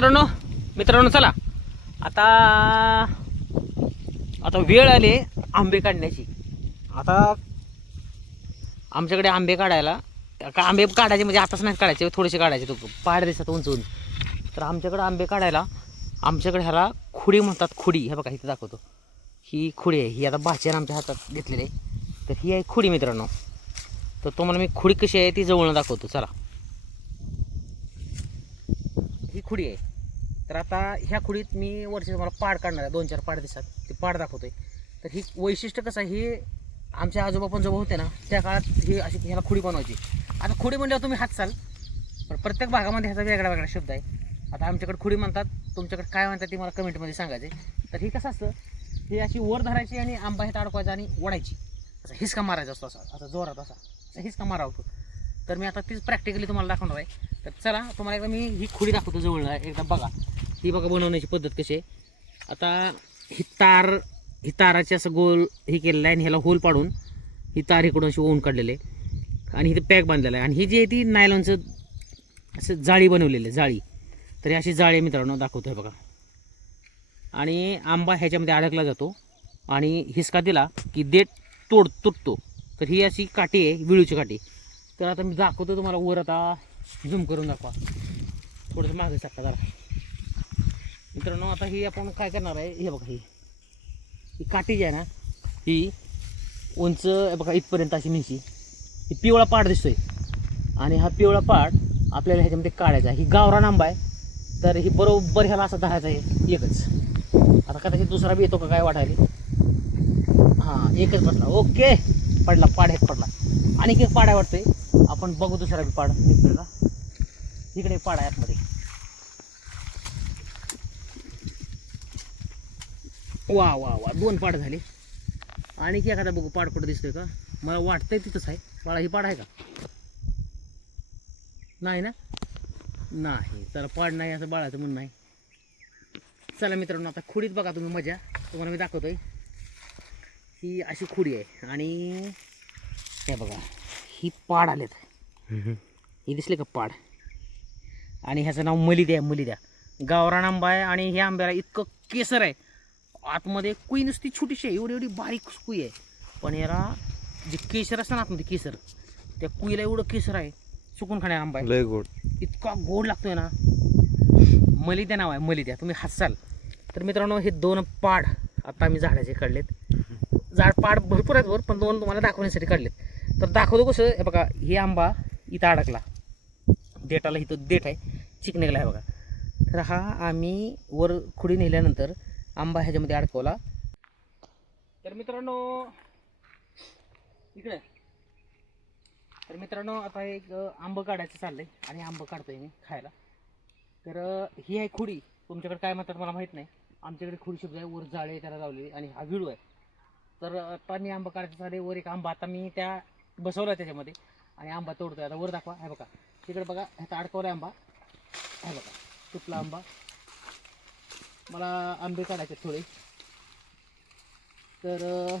मित्रांनो मित्रांनो चला. आता आता वेळ आली आंबे काढण्याची. आता आमच्याकडे आंबे काढायला. का आंबे काढायचे म्हणजे आताच नाही काढायचे थोडेसे काढायचे तो पहाड दिसतात उंच उंच तर आमच्याकडे आंबे काढायला आमच्याकडे ह्याला खुडी म्हणतात खुडी. हे बघा इथे दाखवतो. ही खुडी आहे. ही आता भाच्यानं आमच्या हातात घेतलेली आहे. तर ही आहे खुडी मित्रांनो. तर तुम्हाला मी खुडी कशी आहे ती जवळनं दाखवतो. चला. ही खुडी आहे. तर आता ह्या खुडीत मी वरची तुम्हाला पाड काढणार आहे दोन चार पाड दिसतात ते पाड दाखवतोय. तर ही वैशिष्ट्य कसं आहे हे आमच्या आजोबा पण जेव्हा होते ना त्या काळात ही अशी ह्याला खुडी बनवायची. आता खुडी म्हणल्यावर तुम्ही हात चाल पण प्रत्येक भागामध्ये ह्याचा वेगळा वेगळा शब्द आहे. आता आमच्याकडे खुडी म्हणतात तुमच्याकडे काय म्हणतात ते मला कमेंटमध्ये सांगायचे. तर ही कसं असतं ही अशी वर धरायची आणि आंबा हे अडकवायचा आणि ओढायची. असा हिसका मारायचा असतो असा असा जोरात असा असा हिसका मारावा होतो. तर मी आता तीच प्रॅक्टिकली तुम्हाला दाखवणार आहे. तर चला तुम्हाला एकदा मी ही खुडी दाखवतो जवळ एकदा बघा. ही बघा बनवण्याची पद्धत कशी आहे. आता ही तार ही ताराची असं गोल हे केलेलं आहे आणि ह्याला होल पाडून ही तार इकडून अशी ओवून काढलेले आणि इथे पॅक बांधलेलं आहे. आणि ही जी आहे ती नायलॉनचं असं जाळी बनवलेली आहे जाळी. तर अशी जाळी मित्रांनो दाखवतो आहे बघा. आणि आंबा ह्याच्यामध्ये अडकला जातो. आणि हिसका दिला की देठ तोड तुटतो. तर ही अशी काठी आहे विळूची काठी. तर आता मी दाखवतो तुम्हाला वर आता झूम करून दाखवा. थोडंसं मागे टाका जरा. मित्रांनो आता ही आपण काय करणार आहे? हे बघा ही. ही काठी जी आहे ना ही उंच बघा इथपर्यंत अशी मिशी ही पिवळा पाड दिसतोय. आणि हा पिवळा पाड आपल्याला ह्याच्यामध्ये काढायचा आहे. ही गावरान आंबा आहे. तर ही बरोबर ह्याला असं धरायचं आहे एकच. आता कदाचित दुसरा बी येतो का काय वाटायला? हां एकच पडला ओके. पडला पाड एक पडला. आणि एक पाड आहे वाटतंय. आपण बघू दुसरा बी पाड निघतोय का इकडे पाड आहे आतमध्ये. वा वा वा. दोन पाड झाले. आणि एखादा बघू पाड कुठं दिसतोय का? मला वाटतंय तिथंच आहे. बाळा ही पाड आहे का? नाही ना? नाही. तर पाड नाही असं बाळाचं म्हणणं नाही चला मित्रांनो आता खुडीत बघा तुम्ही मजा. तुम्हाला मी दाखवतोय. ही अशी खुडी आहे. आणि हे बघा ही पाड आलेत. ही दिसले का पाड? आणि ह्याचं नाव मलिद्या मलिद्या. गावरान आंबा आहे आणि ह्या आंब्याला इतकं केसर आहे. आतमध्ये कुई नुसती छोटीशी आहे एवढी एवढी बारीक कुई आहे. पण याला जे केसर असतं ना आतमध्ये केसर त्या कुईला एवढं केसर आहे सुकून खाण्या आंबा आहे. लय गोड. इतका गोड लागतोय ना. मलिद्या नाव आहे मलिद्या तुम्ही हसाल. तर मित्रांनो हे दोन पाड आता आम्ही झाडाचे काढलेत. झाड पाड भरपूर आहेत वर पण दोन तुम्हाला दाखवण्यासाठी काढलेत. तर दाखवतो कसं हे बघा हे आंबा इथं अडकला. देटाला इथं देठ आहे चिक निघला आहे बघा. तर हा आम्ही वर खुडी नेल्यानंतर आंबा ह्याच्यामध्ये अडकवला. तर मित्रांनो इकडे. तर मित्रांनो आता एक आंबं काढायचं चाललंय आणि आंबं काढतोय मी खायला. तर ही आहे खुडी. तुमच्याकडे काय म्हणतात मला माहीत नाही. आमच्याकडे खुडी शब्द आहे वर जाळे त्याला लावलेली आणि हा विळू आहे. तर आता मी आंबा काढायचं चालले वर एक आंबा. आता मी त्या बसवला त्याच्यामध्ये आणि आंबा तोडतोय. आता वर दाखवा. हे बघा. तिकडे बघा ह्याचा अडकवला आंबा. हे बघा तुटला आंबा. मला आंबे काढायचे थोडे. तर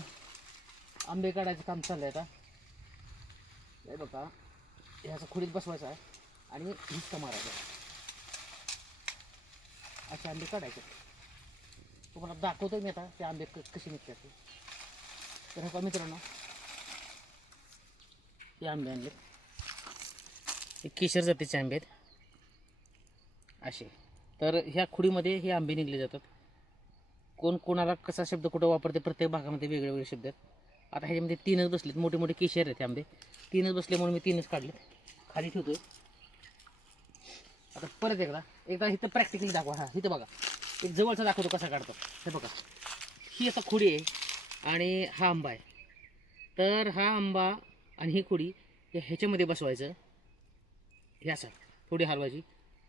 आंबे काढायचं काम चाललं आहे आता. हे बघा ह्याचं खुडीत बसवायचं आहे आणि हिसका मारायचा. असे आंबे काढायचे. तुम्हाला दाखवतो मी आता ते आंबे क- कसे निघतात ते. तर हे मित्रांनो हे आंबे आणले हे केशर जातीचे आंबे आहेत. असे. तर ह्या खुडीमध्ये हे आंबे निघले जातात. कोण कोणाला कसा शब्द कुठं वापरते प्रत्येक भागामध्ये वेगळे वेगळे शब्द आहेत. आता ह्याच्यामध्ये तीनच बसलेत मोठे मोठे केशर आहेत आंबे. तीनच बसल्यामुळे मी तीनच काढले खाली ठेवतोय. आता परत एकदा एकदा इथं प्रॅक्टिकली दाखवा. हा इथं बघा. एक जवळचा दाखवतो कसा काढतो. हे बघा. ही आता खुडी आहे आणि हा आंबा आहे. तर हा आंबा आणि ही खुडी ह्याच्यामध्ये बसवायचं. हे असं थोडी हलवायची.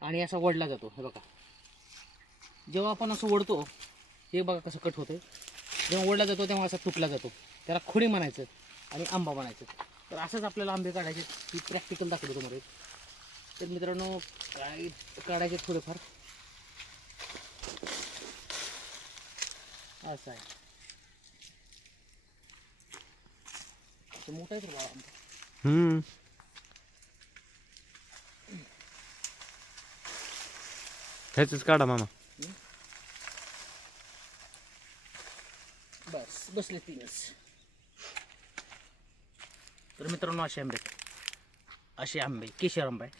आणि असा वडला जातो. हे बघा. जेव्हा आपण असं ओढतो हे बघा कसं कट होतं जेव्हा ओढला जातो तेव्हा असा तुटला जातो. त्याला खोडी म्हणायचं आणि आंबा म्हणायचं. तर असंच आपल्याला आंबे काढायचे ही प्रॅक्टिकल दाखवतो तुम्हाला तर मित्रांनो काय काढायचे थोडेफार? असं आहे. मोठा आहे बाबा आंबा. काढा मामा. बस बसले तीनच तर मित्रांनो असे आंबे आहेत. असे आंबे केशर आंबा आहे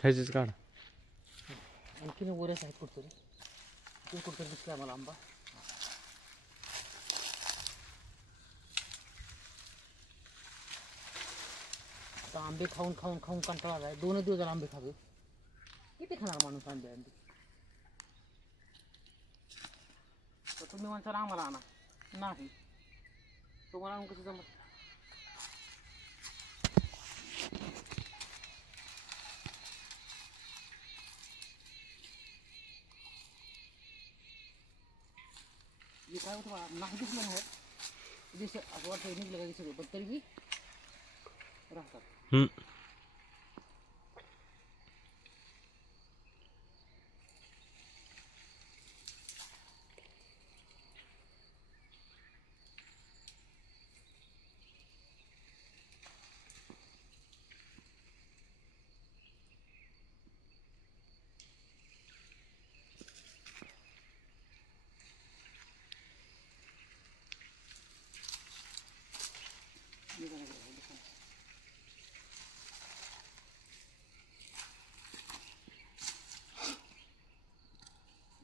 ह्याचंच काढा आणखीन वरच आहेत कुठतरी इथून कुठतरी दिसले आम्हाला आंबा आंबे खाऊन खाऊन खाऊन कंटाळा आहे दोनच दिवस आंबे खातो किती खाणार माणूस आंबे आंबे? तर तुम्ही म्हणसाल आम्हाला आणा. नाही. तुम्हाला आणून कसं जमत? हे काय होतं नाही दिसलं नाही. दिसे असं वाटतं निघलं का दिसलं पण तरी राहतात. হুম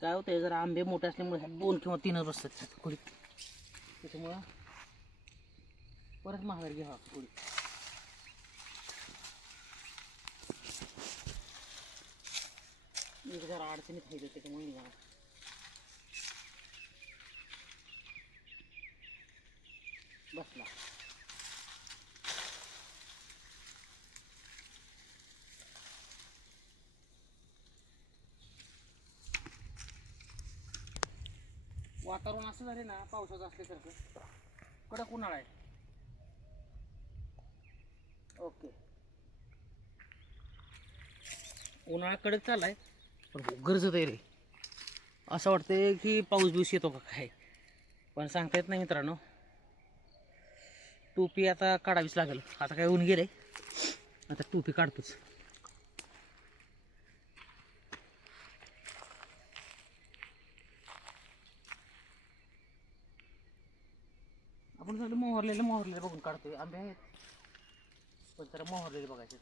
काय होतंय जरा आंबे मोठे असल्यामुळे दोन किंवा तीनच बसतात ह्यात खोडीत त्याच्यामुळं परत महागार घ्यावा थोडी एक जरा अडचणीत खायचं त्याच्यामुळे निघाला. बसला. वातावरण असं झाले ना पावसाचं असल्यासारखं. कडक उन्हाळा आहे. ओके. उन्हाळा कडक चाललाय पण गरजत आहे रे. असं वाटतंय की पाऊस बिऊस येतो का काय? पण सांगता येत नाही मित्रांनो. टोपी आता काढावीच लागेल. आता काय ऊन गेलंय. आता टोपी काढतोच आपण सगळे मोहरलेले मोहरलेले बघून काढतोय. आंबे आहेत. पण जरा मोहरलेले बघायचे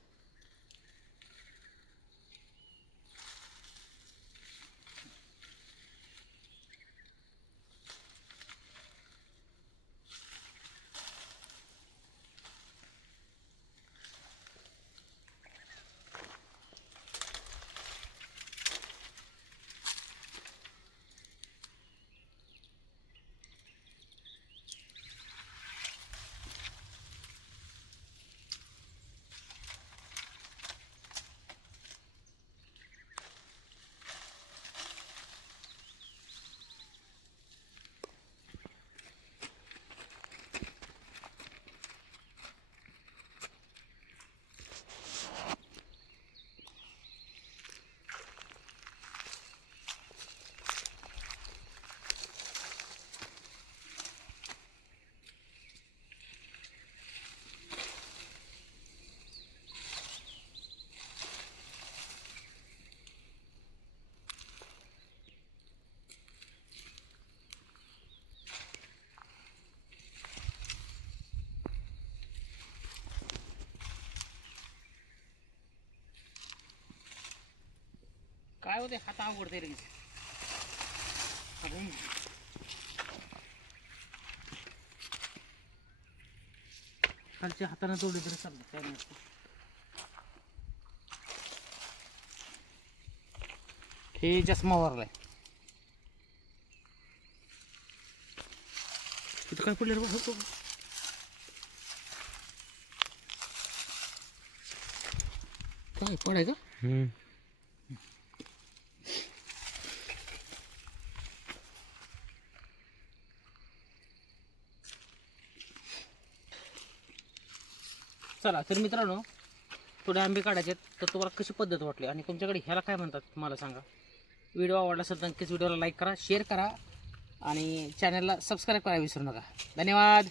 काय होते? हात आवडते रे खालच्या हाताने तोडली तरी चालतं काय नाही. हे चष्मा वरलाय. तिथं काय पडले रे काय पडाय का? चला तर मित्रांनो थोडे आंबे काढायचे आहेत, तर तुम्हाला कशी पद्धत वाटली? आणि तुमच्याकडे ह्याला काय म्हणतात मला सांगा. व्हिडिओ आवडला असेल तर नक्कीच व्हिडिओला लाईक करा शेअर करा आणि चॅनलला सबस्क्राईब करायला विसरू नका. धन्यवाद!